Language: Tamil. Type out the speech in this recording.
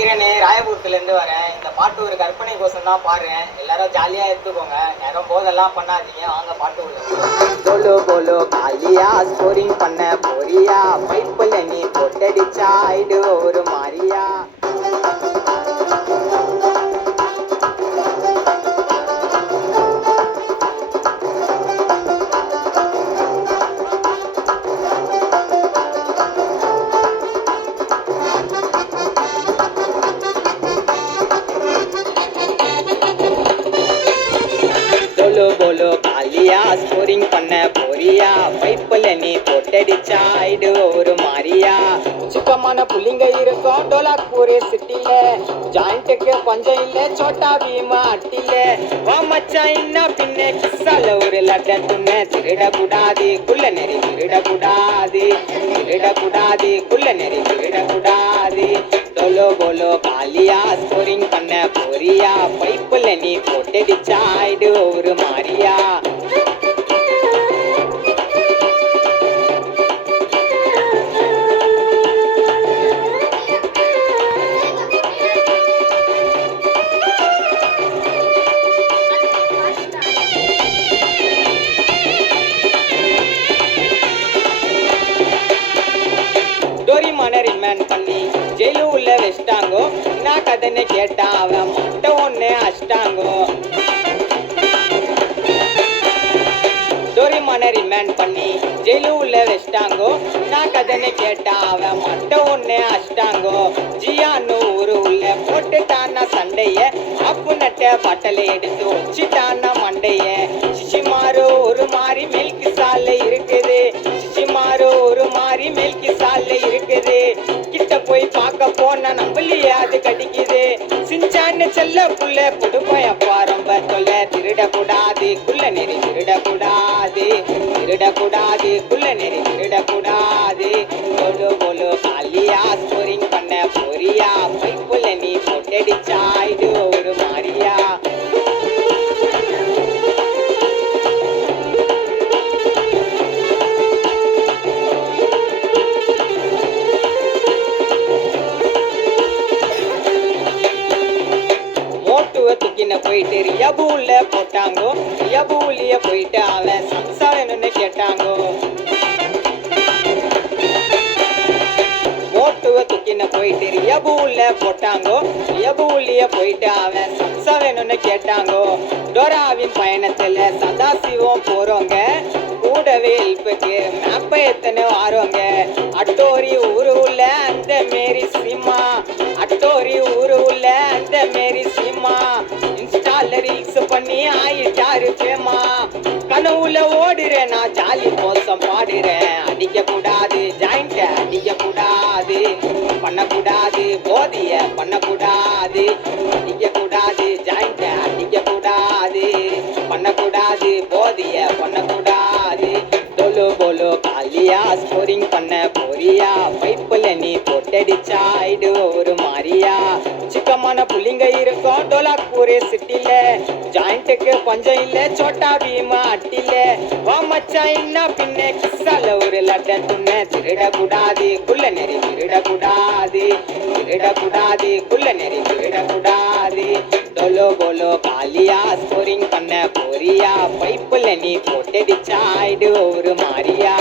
கிரண் ராயபுரத்துலேருந்து வரேன். இந்த பாட்டு ஒரு கற்பனை கோசம் தான் பாடுறேன். எல்லாரும் ஜாலியாக எடுத்துக்கோங்க. நேரம் போதெல்லாம் பண்ணாதீங்க. வாங்க பாட்டு உள்ள போலோ போலோ காலியா ஸ்கோரிங் பண்ண போறியா? பைப்பில் நீ பொட்டடிச்சா ஆயிடு ஒரு மாரியா. बोलो बोलो कालिया स्कोरिंग பண்ண போறியா? பைப்பில் நீ பொட்டடிச்சா ஆயிடு ஒரு மாரியா. சுத்தமான புள்ளிங்க இருக்கும் டோலாக்பூர் சிட்டில. ஜாயிண்ட்டுக்கு பஞ்சம் இல்லை சோட்டா பீமா அட்டில. வா மச்சான் என்ன பின்ன கிஸ்ஸால ஒரு லட்ட துண்ண. திருடக்கூடாது குள்ள நெறி திருடக்கூடாது. திருடக்கூடாது குள்ள நெறி திருடக்கூடாது. बोलो बोलो कालिया स्कोरिंग பண்ண போறியா? பைப்பில் நீ பொட்டடிச்சா ஆயிடு ஒரு மாரியா. டோரிமான ரிமாண்ட் பண்ணி ஜெயிலு உள்ள வச்சிட்டாங்கோ. நான் கதைன்னு கேட்டா அவன் மொட்டை ஒன்று அஷ்டாங்கோ. டோரிமான ரிமாண்ட் பண்ணி ஜெயிலு உள்ள வச்சிட்டாங்கோ. நான் கதைன்னு கேட்டா அவன் மொட்டை ஒன்று அஷ்டாங்கோ. ஜியான்னு ஊரு உள்ள போட்டுட்டானா சண்டைய. அப்பு நட்ட பட்டலை எடுத்து வச்சுட்டானா மண்டைய. சிசிமாரு ஒரு மாதிரி மில்க் சாலை இருக்குது. சிசிமாரு ஒரு மாதிரி மில்க் சாலை இருக்குது. கிட்ட போய் பார்க்க போனா நம்பலையே அது கடிக்குது. சிஞ்சான்னு செல்ல புள்ள புடுப்பைய பாரம்ப சொல்ல. திருடக்கூடாது குள்ள நெறி திருடக்கூடாது. திருடக்கூடாது குள்ள நெறி திருடக்கூடாது. போலோ போலோ காலியா ஸ்கோரிங் பண்ண போறியா? பைப்புல நீ பொட்டடிச்சா ஆயிடு ஒரு மாரியா. தூக்கின போயிட்டு ரியபூல போட்டாங்கோ. ரியபூலிய போயிட்டு அவன் சம்சா வேணும்னு கேட்டாங்கோ. மோட்டுவ தூக்கின போயிட்டு ரியபூல போட்டாங்கோ. ரியபூலிய போயிட்டு அவன் சம்சா வேணும்னு கேட்டாங்கோ. டோராவின் பயணத்துல சதாசிவம் போறோங்க. கூடவே ஹெல்ப்புக்கு மேப்ப எத்தனை வாரோங்க. அட்டோரி ஊரு உள்ள அந்த மேரி சீமா. அட்டோரி ஊரு உள்ள அந்த மேரி சீமா. இன்ஸ்டால ரீல்ஸ் பண்ணி ஆயிட்டாரு பேமா. கனவுல ஓடுறேன் நான் ஜாலி மோசம் பாடுறேன். அடிக்க கூடாது ஜாயிண்ட அடிக்க கூடாது. பண்ணக்கூடாது போதிய பண்ணக்கூடாது. அடிக்க கூடாது ஜாயிண்ட அடிக்க கூடாது. பண்ணக்கூடாது போதிய பண்ணக்கூடாது. बोलो बोलो कालिया स्कोरिंग பண்ண போறியா? பைப்பில் நீ பொட்டடிச்சா ஆயிடு ஒரு மாரியா. சிக்கமான புள்ளிங்க இருக்கும் டோலாக்பூர் சிட்டில. ஜாயிண்ட்டுக்கு பஞ்சம் இல்லை சோட்டா பீமா அட்டில. வா மச்சான் என்ன பின்ன கிஸ்ஸால ஒரு லட்ட துண்ண. திருடக்கூடாது குள்ள நெறி திருடக்கூடாது. திருடக்கூடாது குள்ள நெறி திருடக்கூடாது. बोलो बोलो कालिया स्कोरिंग பண்ண போறியா? பைப்பில் நீ பொட்டடிச்சா ஆயிடு ஒரு மாரியா.